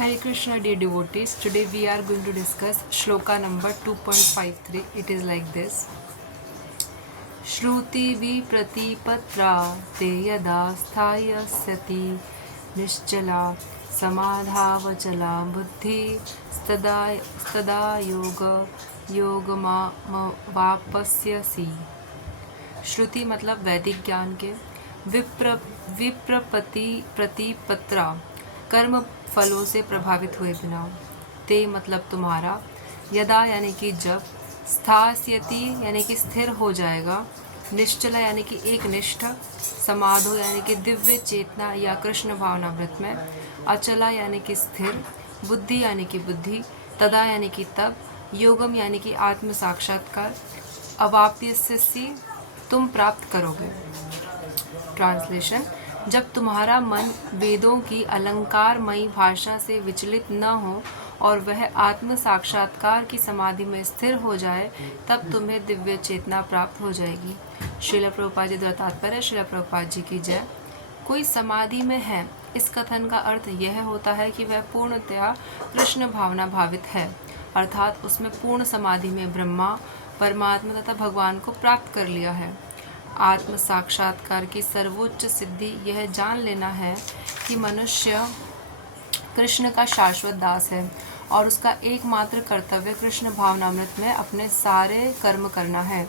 Hare Krishna, dear devotees. Today we are going to discuss shloka number 2.53. It is like this. Shruti vipratipatra te yada sthayasati nischala samadhavachala buddhi stada yogama vapasyasi. श्रुति मतलब वैदिक ज्ञान के, प्रतिपत्रा कर्म फलों से प्रभावित हुए बिना, ते मतलब तुम्हारा, यदा यानी कि जब, स्थास्यति यानी कि स्थिर हो जाएगा, निश्चला यानी कि एक निष्ठ, समाधो यानी कि दिव्य चेतना या कृष्ण भावनामृत में, अचला यानी कि स्थिर, बुद्धि यानी कि बुद्धि, तदा यानी कि तब, योगम यानी कि आत्म साक्षात्कार, अवाप्यस्यसि तुम प्राप्त करोगे। ट्रांसलेशन: जब तुम्हारा मन वेदों की अलंकारमयी भाषा से विचलित न हो और वह आत्म साक्षात्कार की समाधि में स्थिर हो जाए, तब तुम्हें दिव्य चेतना प्राप्त हो जाएगी। श्रील प्रभुपाद जी द्वारा तात्पर्य। श्रील प्रभुपाद जी की जय। कोई समाधि में है, इस कथन का अर्थ यह होता है कि वह पूर्णतया कृष्ण भावना भावित है, अर्थात उसमें पूर्ण समाधि में ब्रह्मा, परमात्मा तथा भगवान को प्राप्त कर लिया है। आत्म साक्षात्कार की सर्वोच्च सिद्धि यह जान लेना है कि मनुष्य कृष्ण का शाश्वत दास है और उसका एकमात्र कर्तव्य कृष्ण भावनामृत में अपने सारे कर्म करना है।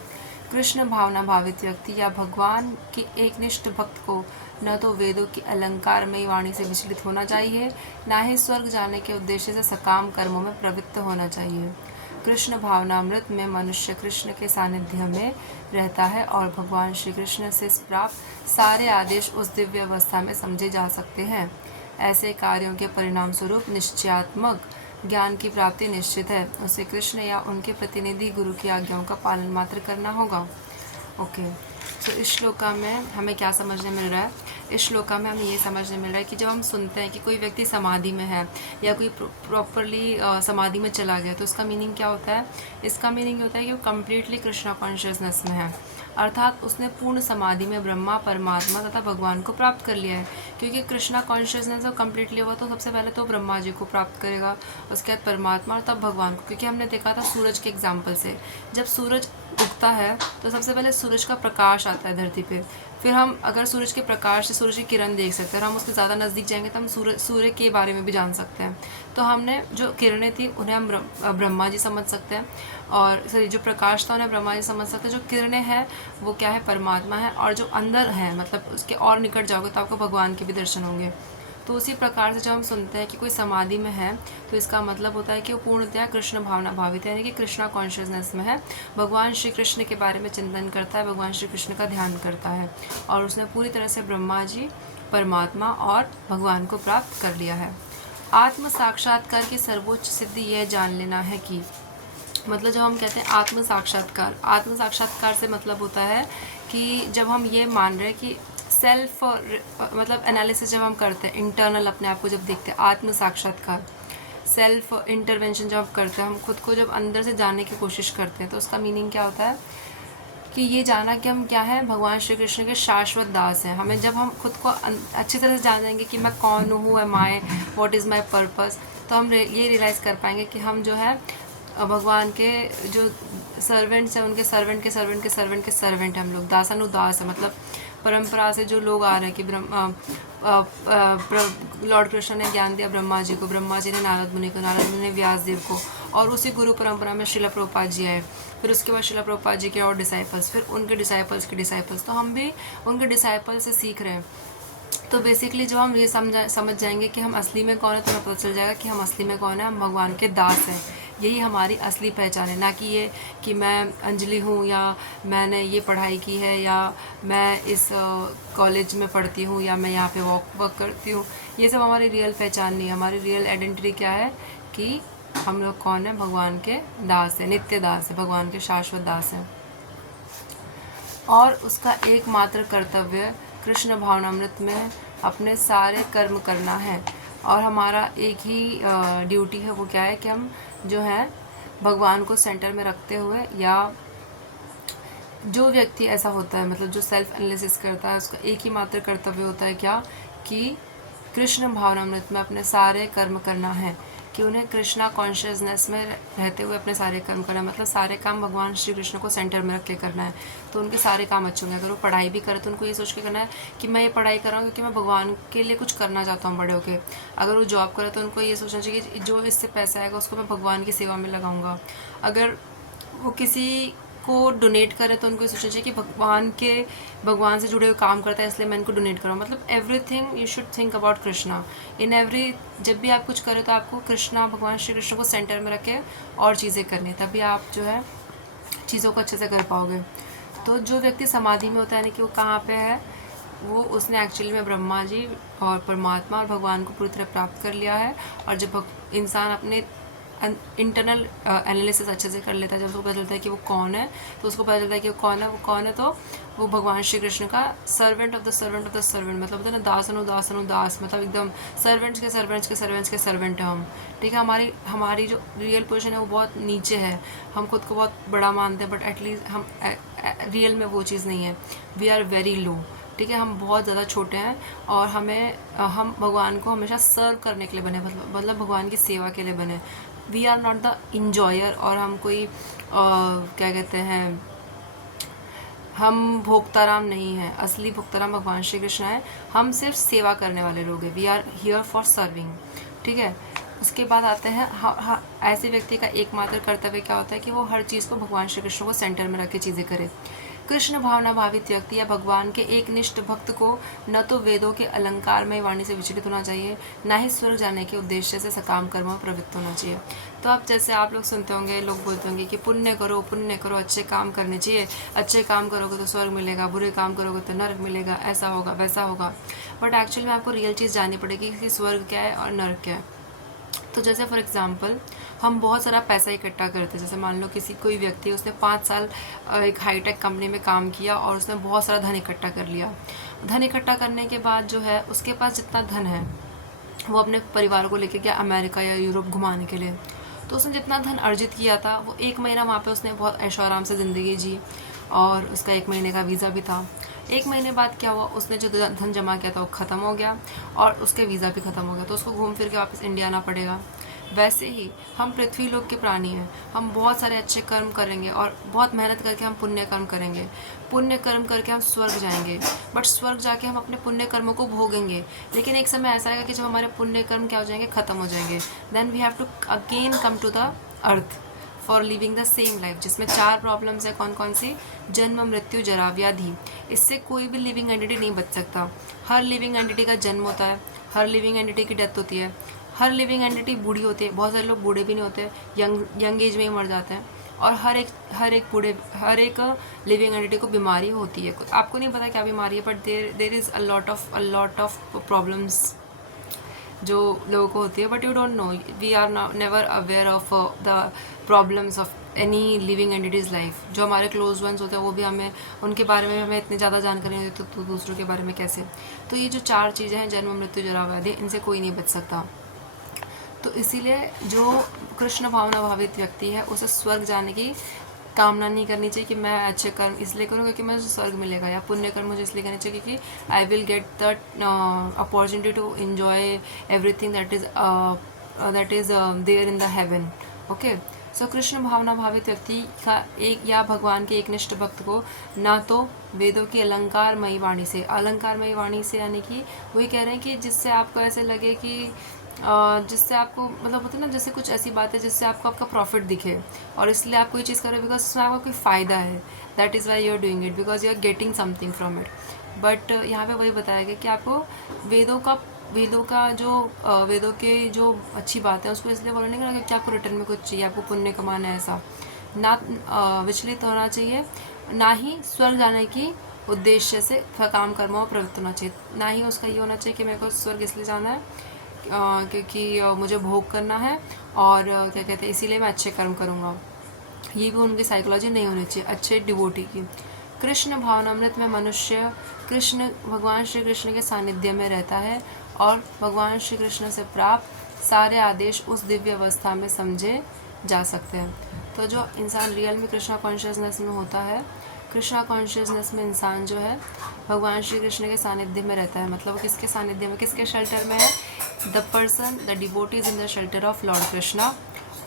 कृष्ण भावना भावित व्यक्ति या भगवान के एकनिष्ठ भक्त को न तो वेदों की अलंकारमयी वाणी से विचलित होना चाहिए, न ही स्वर्ग जाने के उद्देश्य से सकाम कर्मों में प्रवृत्त होना चाहिए। कृष्ण भावनामृत में मनुष्य कृष्ण के सानिध्य में रहता है और भगवान श्री कृष्ण से प्राप्त सारे आदेश उस दिव्य अवस्था में समझे जा सकते हैं। ऐसे कार्यों के परिणाम स्वरूप निश्चयात्मक ज्ञान की प्राप्ति निश्चित है। उसे कृष्ण या उनके प्रतिनिधि गुरु की आज्ञाओं का पालन मात्र करना होगा। ओके, तो इस श्लोका में हमें क्या समझने मिल रहा है? इस श्लोका में हमें ये समझने मिल रहा है कि जब हम सुनते हैं कि कोई व्यक्ति समाधि में है या कोई प्रॉपरली समाधि में चला गया, तो उसका मीनिंग क्या होता है? इसका मीनिंग होता है कि वो कम्प्लीटली कृष्णा कॉन्शियसनेस में है, अर्थात उसने पूर्ण समाधि में ब्रह्मा, परमात्मा तथा भगवान को प्राप्त कर लिया है। क्योंकि कृष्णा कॉन्शियसनेस जब कम्प्लीटली होगा तो सबसे पहले तो ब्रह्मा जी को प्राप्त करेगा, उसके बाद परमात्मा और तब भगवान को। क्योंकि हमने देखा था सूरज के एग्जाम्पल से, जब सूरज उगता है तो सबसे पहले सूरज का प्रकाश आता है धरती पे, फिर हम अगर सूरज के प्रकाश से सूरज की किरण देख सकते हैं और हम उसके ज़्यादा नज़दीक जाएंगे तो हम सूर्य के बारे में भी जान सकते हैं। तो हमने जो किरणें थी उन्हें हम ब्रह्मा जी समझ सकते हैं, और सॉरी जो प्रकाश था उन्हें ब्रह्मा जी समझ सकते हैं। जो किरणें हैं वो क्या है? परमात्मा है। और जो अंदर है मतलब उसके और निकट जाओगे तो आपको भगवान के भी दर्शन होंगे। तो उसी प्रकार से जब हम सुनते हैं कि कोई समाधि में है, तो इसका मतलब होता है कि वो पूर्णतया कृष्ण भावना भावित है, यानी कि कृष्णा कॉन्शियसनेस में है, भगवान श्री कृष्ण के बारे में चिंतन करता है, भगवान श्री कृष्ण का ध्यान करता है और उसने पूरी तरह से ब्रह्मा जी, परमात्मा और भगवान को प्राप्त कर लिया है। आत्म साक्षात्कार की सर्वोच्च सिद्धि यह जान लेना है कि, मतलब जब हम कहते हैं आत्म साक्षात्कार से मतलब होता है कि जब हम ये मान रहे हैं कि सेल्फ मतलब एनालिसिस जब हम करते हैं, इंटरनल अपने आप को जब देखते हैं, आत्म साक्षात्कार सेल्फ इंटरवेंशन जब हम करते हैं, हम खुद को जब अंदर से जानने की कोशिश करते हैं, तो उसका मीनिंग क्या होता है कि ये जाना कि हम क्या हैं? भगवान श्री कृष्ण के शाश्वत दास हैं। हमें जब हम खुद को अच्छी तरह से जान जाएंगे कि मैं कौन हूँ, am I, what is my purpose, तो हम ये रियलाइज़ कर पाएंगे कि हम जो है भगवान के जो सर्वेंट्स हैं, उनके सर्वेंट के सर्वेंट के सर्वेंट के सर्वेंट हैं हम लोग, दासानुदास है। मतलब परंपरा से जो लोग आ रहे हैं कि लॉर्ड कृष्ण ने ज्ञान दिया ब्रह्मा जी को, ब्रह्मा जी ने नारद मुनि को, नारद मुनि ने व्यास देव को, और उसी गुरु परंपरा में श्रील प्रभुपाद जी आए, फिर उसके बाद श्रील प्रभुपाद जी के और डिसाइपल्स, फिर उनके डिसाइपल्स के डिसाइपल्स, तो हम भी उनके डिसाइपल्स से सीख रहे हैं। तो बेसिकली जब हम ये समझ जाएंगे कि हम असली में कौन है, तो हमें पता चल जाएगा कि हम असली में कौन है, हम भगवान के दास हैं। यही हमारी असली पहचान है, ना कि ये कि मैं अंजलि हूँ या मैंने ये पढ़ाई की है या मैं इस कॉलेज में पढ़ती हूँ या मैं यहाँ पे वर्क करती हूँ। ये सब हमारी रियल पहचान नहीं है। हमारी रियल आइडेंटिटी क्या है कि हम लोग कौन है? भगवान के दास है, नित्य दास है, भगवान के शाश्वत दास हैं। और उसका एकमात्र कर्तव्य कृष्ण भावनामृत में अपने सारे कर्म करना है, और हमारा एक ही ड्यूटी है, वो क्या है कि हम जो है भगवान को सेंटर में रखते हुए, या जो व्यक्ति ऐसा होता है मतलब जो सेल्फ एनालिसिस करता है, उसका एक ही मात्र कर्तव्य होता है क्या? कि कृष्ण भावनामृत में अपने सारे कर्म करना है, कि उन्हें कृष्णा कॉन्शियसनेस में रहते हुए अपने सारे कर्म करना है, मतलब सारे काम भगवान श्री कृष्ण को सेंटर में रख के करना है, तो उनके सारे काम अच्छे होंगे। अगर वो पढ़ाई भी करे तो उनको ये सोच के करना है कि मैं ये पढ़ाई कर रहा हूँ क्योंकि मैं भगवान के लिए कुछ करना चाहता हूँ बड़े होके। अगर वो जॉब करे तो उनको ये सोचना चाहिए कि जो इससे पैसा आएगा उसको मैं भगवान की सेवा में लगाऊंगा। अगर वो किसी को डोनेट करे तो उनको सोचना चाहिए कि भगवान से जुड़े हुए काम करता है इसलिए मैं इनको डोनेट करूँ। मतलब everything you should think about Krishna in every. जब भी आप कुछ करें तो आपको कृष्णा, भगवान श्री कृष्ण को सेंटर में रख के और चीज़ें करनी, तभी आप जो है चीज़ों को अच्छे से कर पाओगे। तो जो व्यक्ति समाधि में होता है यानी कि वो कहाँ पे है, वो उसने एक्चुअली में ब्रह्मा जी और परमात्मा और भगवान को पूरी तरह प्राप्त कर लिया है। और जब इंसान अपने इंटरनल एनालिसिस अच्छे से कर लेता है, जब उसको पता चलता है कि वो कौन है, तो उसको पता चलता है कि वो कौन है, तो वो भगवान श्री कृष्ण का servant of the servant of the servant, मतलब होता है ना दास, मतलब एकदम सर्वेंट्स के सर्वेंट है हम। ठीक है, हमारी जो रियल पोजीशन है वो बहुत नीचे है, हम खुद को बहुत बड़ा मानते हैं, बट एटलीस्ट हम रियल में वो चीज़ नहीं है। We are very low. ठीक है, हम बहुत ज़्यादा छोटे हैं और हम भगवान को हमेशा सर्व करने के लिए बने, मतलब भगवान की सेवा के लिए बने। We are not the enjoyer, और हम कोई क्या कहते हैं, हम भोक्ताराम नहीं हैं। असली भोक्ताराम भगवान श्री कृष्ण है, हम सिर्फ सेवा करने वाले लोग हैं। We are here for serving. ठीक है, उसके बाद आते हैं ऐसे व्यक्ति का एकमात्र कर्तव्य क्या होता है कि वो हर चीज़ को भगवान श्री कृष्ण को सेंटर में रख के चीज़ें करे। कृष्ण भावना भावित व्यक्ति या भगवान के एक निष्ठ भक्त को न तो वेदों के अलंकारमय वाणी से विचलित होना चाहिए, न ही स्वर्ग जाने के उद्देश्य से सकाम कर्म में प्रवृत्त होना चाहिए। तो अब जैसे आप लोग सुनते होंगे, लोग बोलते होंगे कि पुण्य करो, अच्छे काम करने चाहिए, अच्छे काम करोगे तो स्वर्ग मिलेगा, बुरे काम करोगे तो नरक मिलेगा, ऐसा होगा वैसा होगा। बट एक्चुअली में आपको रियल चीज़ जाननी पड़ेगी कि स्वर्ग क्या है और नरक क्या है। तो जैसे फॉर एग्जांपल हम बहुत सारा पैसा इकट्ठा करते हैं, जैसे मान लो कोई व्यक्ति उसने 5 साल एक हाईटेक कंपनी में काम किया और उसने बहुत सारा धन इकट्ठा कर लिया। धन इकट्ठा करने के बाद जो है उसके पास जितना धन है वो अपने परिवार को लेके गया अमेरिका या यूरोप घुमाने के लिए। तो उसने जितना धन अर्जित किया था वो 1 महीना वहाँ पे उसने बहुत ऐशो आराम से ज़िंदगी जी, और उसका 1 महीने का वीज़ा भी था। 1 महीने बाद क्या हुआ, उसने जो धन जमा किया था वो ख़त्म हो गया और उसके वीज़ा भी ख़त्म हो गया, तो उसको घूम फिर के वापस इंडिया आना पड़ेगा। वैसे ही हम पृथ्वी लोक के प्राणी हैं, हम बहुत सारे अच्छे कर्म करेंगे और बहुत मेहनत करके हम पुण्य कर्म करेंगे, पुण्य कर्म करके हम स्वर्ग जाएंगे। बट स्वर्ग जाके हम अपने पुण्य कर्मों को भोगेंगे, लेकिन एक समय ऐसा आएगा कि जब हमारे पुण्य कर्म क्या हो जाएंगे, ख़त्म हो जाएंगे। Then we have to again come to the earth for living the same life, जिसमें 4 प्रॉब्लम्स है। कौन कौन सी? जन्म, मृत्यु, जरा, व्याधि। इससे कोई भी लिविंग एंटिटी नहीं बच सकता। हर लिविंग एंटिटी का जन्म होता है, हर लिविंग एंटिटी की डेथ होती है, हर लिविंग एंटिटी बूढ़ी होती है, बहुत सारे लोग बूढ़े भी नहीं होते, यंग एज में ही मर जाते हैं। और हर एक लिविंग एंटिटी को बीमारी होती है। आपको नहीं पता क्या बीमारी है, but there is a lot of problems जो लोगों को होती है, but you don't know, we are never aware of the problems of any living entities life. जो हमारे क्लोज वंस होते हैं वो भी उनके बारे में हमें इतनी ज़्यादा जानकारी नहीं होती, तो दूसरों के बारे में कैसे। तो ये जो 4 चीज़ें हैं, जन्म, मृत्यु, जरा, व्याधि, इनसे कोई नहीं बच सकता। तो इसीलिए जो कृष्ण भावना भावित व्यक्ति है उसे स्वर्ग जाने की कामना नहीं करनी चाहिए कि मैं अच्छे कर्म इसलिए करूँगा कि मुझे स्वर्ग मिलेगा, या पुण्य कर्म मुझे इसलिए करनी चाहिए कि I will get the opportunity to enjoy everything that is there in the heaven. Okay, so Krishna भावना भावित व्यक्ति का एक या भगवान के एकनिष्ठ भक्त को ना तो वेदों की अलंकारमयी वाणी से यानी कि वही कह रहे हैं कि जिससे आपको ऐसे लगे कि जिससे आपको मतलब होता है ना, जैसे कुछ ऐसी बात है जिससे आपको आपका प्रॉफिट दिखे और इसलिए आप कोई चीज़ करो बिकॉज उसमें आपका कोई फ़ायदा है, that is why you are doing it because you are getting something from it. But यहाँ पे वही बताया गया कि आपको वेदों के जो अच्छी बात है उसको इसलिए बोलने का कि आपको रिटर्न में कुछ चाहिए, आपको पुण्य कमाना है, ऐसा ना विचलित होना चाहिए, ना ही स्वर्ग जाने की उद्देश्य से काम कर्मों में प्रवृत्त होना चाहिए, ना ही उसका ये होना चाहिए कि मेरे को स्वर्ग इसलिए जाना है क्योंकि मुझे भोग करना है और क्या कहते हैं इसीलिए मैं अच्छे कर्म करूँगा। ये भी उनकी साइकोलॉजी नहीं होनी चाहिए अच्छे डिवोटी की। कृष्ण भावनामृत में मनुष्य भगवान श्री कृष्ण के सानिध्य में रहता है और भगवान श्री कृष्ण से प्राप्त सारे आदेश उस दिव्य अवस्था में समझे जा सकते हैं। तो जो इंसान रियल में कृष्णा कॉन्शियसनेस में होता है कृष्णा कॉन्शियसनेस में इंसान जो है भगवान श्री कृष्ण के सानिध्य में रहता है। मतलब वो किसके सानिध्य में, किसके शेल्टर में है? The person, the devotees in the shelter of Lord Krishna.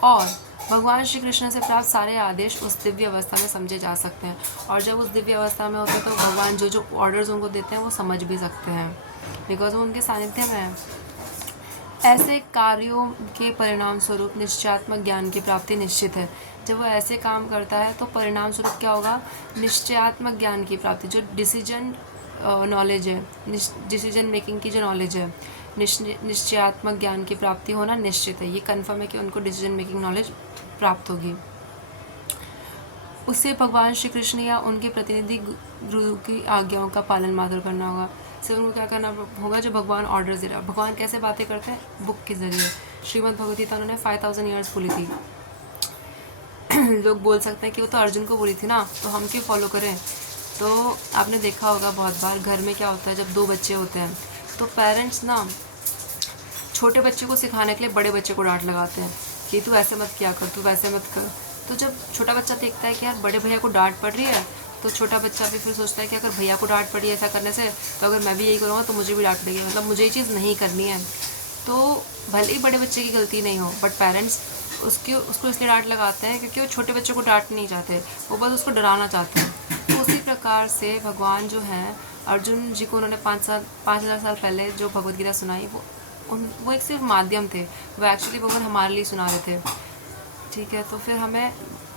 और भगवान श्री कृष्ण से प्राप्त सारे आदेश उस दिव्य अवस्था में समझे जा सकते हैं। और जब उस दिव्य अवस्था में होते हैं तो भगवान जो जो ऑर्डर्स उनको देते हैं वो समझ भी सकते हैं, बिकॉज वो उनके सानिध्य में है। ऐसे कार्यों के परिणाम स्वरूप निश्चयात्मक ज्ञान की प्राप्ति निश्चित है। जब वो ऐसे काम करता है तो परिणाम स्वरूप क्या होगा? निश्चयात्मक ज्ञान की प्राप्ति, जो डिसीजन नॉलेज है, डिसीजन मेकिंग की जो नॉलेज है, निश्चयात्मक ज्ञान की प्राप्ति होना निश्चित है। ये कन्फर्म है कि उनको डिसीजन मेकिंग नॉलेज प्राप्त होगी। उससे भगवान श्री कृष्ण या उनके प्रतिनिधि गुरु की आज्ञाओं का पालन मात्र करना होगा। से उनको क्या करना होगा? जो भगवान ऑर्डर दे रहा है। भगवान कैसे बातें करते हैं? बुक के जरिए। श्रीमद् भगवद गीता उन्होंने 5000 ईयर्स बोली थी। लोग बोल सकते हैं कि वो तो अर्जुन को बोली थी ना, तो हम क्यों फॉलो करें? तो आपने देखा होगा बहुत बार घर में क्या होता है, जब 2 बच्चे होते हैं तो पेरेंट्स ना छोटे बच्चे को सिखाने के लिए बड़े बच्चे को डांट लगाते हैं कि तू ऐसे मत किया कर, तू वैसे मत कर। तो जब छोटा बच्चा देखता है कि यार बड़े भैया को डांट पड़ रही है, तो छोटा बच्चा भी फिर सोचता है कि अगर भैया को डांट पड़ी ऐसा करने से, तो अगर मैं भी यही करूँगा तो मुझे भी डांट पड़ेगी, मतलब मुझे ये चीज़ नहीं करनी है। तो भले ही बड़े बच्चे की गलती नहीं हो, बट पेरेंट्स उसको इसलिए डांट लगाते हैं क्योंकि वो छोटे बच्चे को डांट नहीं चाहते, वो बस उसको डराना चाहते हैं। तो उसी प्रकार से भगवान जो हैं, अर्जुन जी को उन्होंने 5000 साल पहले जो भगवद गीता सुनाई, वो एक सिर्फ माध्यम थे, वो एक्चुअली भगवान हमारे लिए सुना रहे थे। ठीक है, तो फिर हमें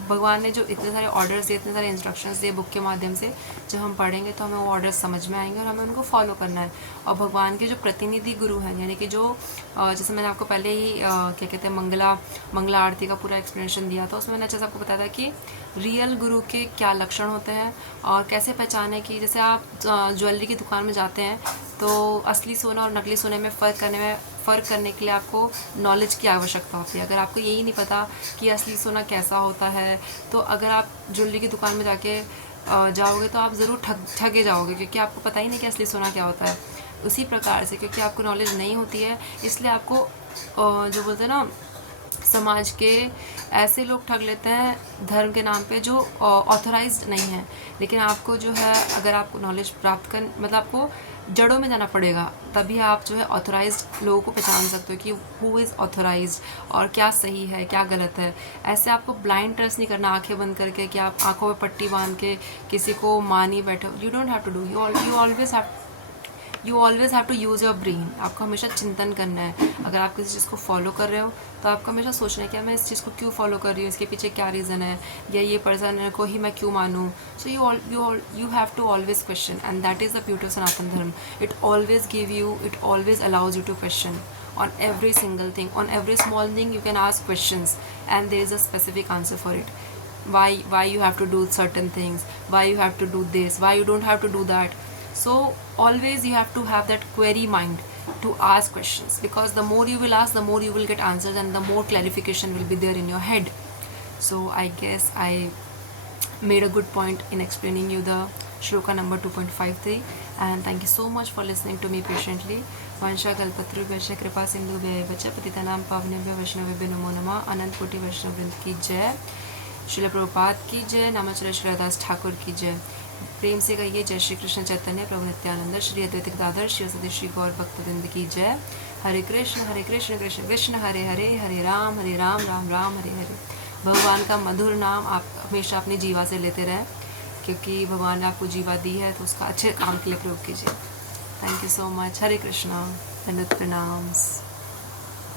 भगवान ने जो इतने सारे ऑर्डर्स दिए, इतने सारे इंस्ट्रक्शंस दिए बुक के माध्यम से, जब हम पढ़ेंगे तो हमें वो ऑर्डर्स समझ में आएंगे और हमें उनको फॉलो करना है। और भगवान के जो प्रतिनिधि गुरु हैं, यानी कि जो जैसे मैंने आपको पहले ही क्या कहते हैं मंगला आरती का पूरा एक्सप्लेनेशन दिया था, उसमें मैंने अच्छे से आपको बताया था कि रियल गुरु के क्या लक्षण होते हैं और कैसे पहचाने कि जैसे आप ज्वेलरी की दुकान में जाते हैं तो असली सोना और नकली सोने में फ़र्क करने के लिए आपको नॉलेज की आवश्यकता होती है। अगर आपको यही नहीं पता कि असली सोना कैसा होता है, तो अगर आप ज्वेलरी की दुकान में जाके जाओगे तो आप ज़रूर ठगे जाओगे, क्योंकि आपको पता ही नहीं कि असली सोना क्या होता है। उसी प्रकार से क्योंकि आपको नॉलेज नहीं होती है, इसलिए आपको जो बोलते हैं ना, समाज के ऐसे लोग ठग लेते हैं धर्म के नाम पे जो ऑथराइज्ड नहीं है। लेकिन आपको जो है, अगर आपको नॉलेज प्राप्त कर, मतलब आपको जड़ों में जाना पड़ेगा, तभी आप जो है ऑथराइज्ड लोगों को पहचान सकते हो कि हु इज़ ऑथराइज्ड और क्या सही है क्या गलत है। ऐसे आपको ब्लाइंड ट्रस्ट नहीं करना आंखें बंद करके कि आप आंखों में पट्टी बांध के किसी को मानी बैठो। You don't have to do, you always have to use your brain. आपको हमेशा चिंतन करना है। अगर आप किसी चीज़ को फॉलो कर रहे हो तो आपको हमेशा सोचना है कि मैं इस चीज़ को क्यों फॉलो कर रही हूँ, इसके पीछे क्या रीज़न है, या ये पर्सन को ही मैं क्यों मानूँ। So you have to always question, and that is the beauty of Sanatan Dharma. It always allows you to question on every single thing, on every small thing you can ask questions and there is a specific answer for it. Why you have to do certain things, why you have to do this, why you don't have to do that. So always you have to have that query mind to ask questions, because the more you will ask, the more you will get answers and the more clarification will be there in your head. So I guess I made a good point in explaining you the shloka number 2.53, and thank you so much for listening to me patiently. वंशा कल्पतरुभ्यश्च कृपा सिंधुभ्यः च पतितानां पावनेभ्यो वैष्णवेभ्यो नमो नमः। अनंत कोटि वैष्णव वृंद की जय। श्रील प्रभुपाद की जय। नामाचार्य श्रीदास ठाकुर की जय। प्रेम से कहिए जय श्री कृष्ण चैतन्य प्रभु नित्यानंद श्री अद्वैत गदाधर श्री सदी श्री गौर भक्तवृंद की जय। हरे कृष्ण कृष्ण कृष्ण हरे हरे, हरे राम राम राम हरे हरे। भगवान का मधुर नाम आप हमेशा अपनी जीवा से लेते रहें, क्योंकि भगवान ने आपको जीवा दी है तो उसका अच्छे काम के लिए प्रयोग कीजिए। Thank you so much. Hare Krishna, दंडवत प्रणाम।